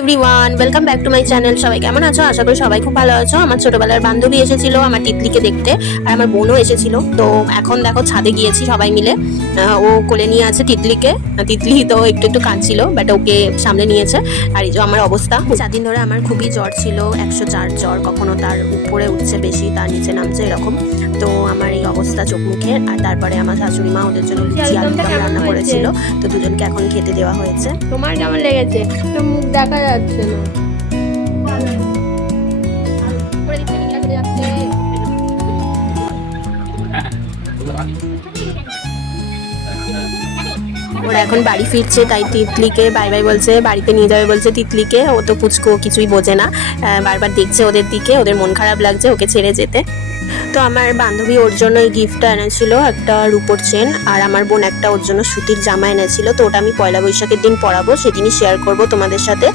Everyone, welcome back to my channel. সবাই কেমন আছো? আশা করি সবাই খুব ভালো আছো। আমার ছোটবেলার বান্ধবী এসেছিল আমার তিতলিকে দেখতে, আর আমার বোনও এসেছিল। তো এখন দেখো ছাদে গিয়েছি সবাই মিলে। ও কোলে নিয়ে আছে তিতলিকে। তিতলি তো একটু একটু কাঁদছিল, বাট ওকে সামনে নিয়েছে। আর এই যে আমার অবস্থা, 4 দিন ধরে আমার খুবই জ্বর ছিল, 104 জ্বর। কখনো তার উপরে উঠছে বেশি, তার নিচে নামছে, এরকম। তো আমার এই অবস্থা চোখ মুখের। আর তারপরে আমার শাশুড়ি মা ওদের জন্য লুচি আলুর দম রান্না করেছিল। তো দুজনকে এখন খেতে দেওয়া হয়েছে। তোমার কেমন লেগেছে? তো মুখ দেখা যাচ্ছে না। ওরা এখন বাড়ি ফিরছে, তাই তিতলিকে বাই বাই বলছে, বাড়িতে নিয়ে যাবে বলছে তিতলিকে। ও তো পুচকু, কিছুই বোঝে না, বারবার দেখছে ওদের দিকে, ওদের মন খারাপ লাগছে ওকে ছেড়ে যেতে। তো আমার বান্ধবী ওর জন্য এই গিফটটা এনেছিল, একটা রূপোর চেন। আর আমার বোন একটা ওর জন্য সুতির জামা এনেছিল। তো ওটা আমি পয়লা বৈশাখের দিন পরাবো, সেদিনই শেয়ার করবো তোমাদের সাথে।